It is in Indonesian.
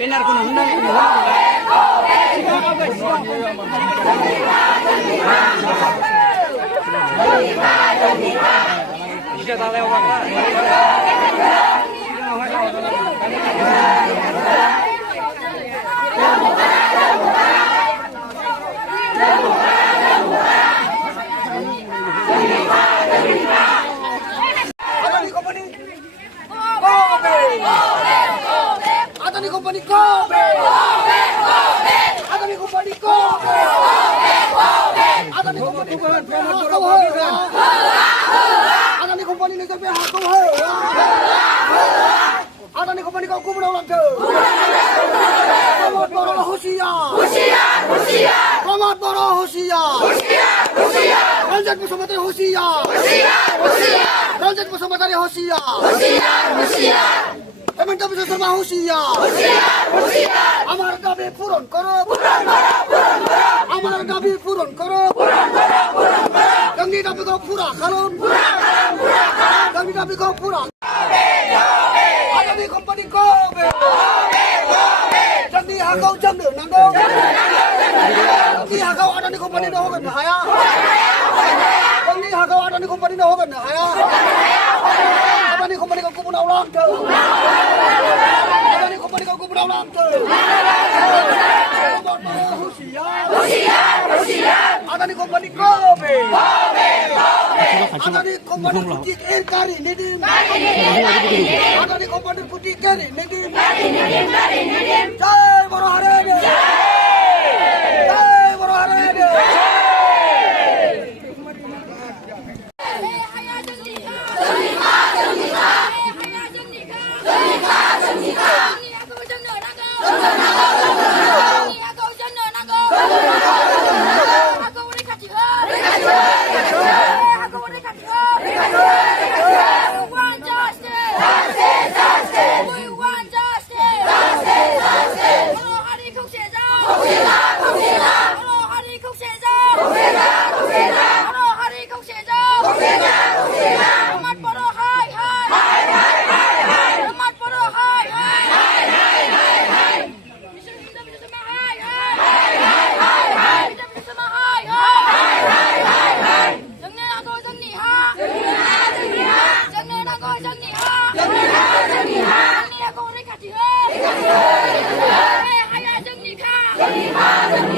Benar kuno hundang kuno. Bisa tak lewat. Company Kobe! Adani Company Kobe! Adani Company Kobe! Adani Company ni sampai hakau hai. Adani Company kau kubu orang tu. Kamat boro Hosiar. Kamat boro Hosiar. Ranjat bersama tadi Hosiar. Ranjat bersama tadi Hosiar. Teman-teman bersama Hosiar. Amar dabi purun karo. Amar dabi purun karo. Kami dabi kau pura kalon. Kami dabi kau pura. Adani Company Kobe. Jangan hakau jam deh nandong. Jangan hakau Adani Company dah hogan haya. Jangan hakau Adani Company dah hogan haya. Adani Company kau kubu ulang tu. Adani Company kau kubu ulang tu. Hosiar. Adani Company Kobe. Adani Company putih kari nedim. Adani Company putih kari nedim. Jai Boro Harede. Jai Boro Harede. Jangan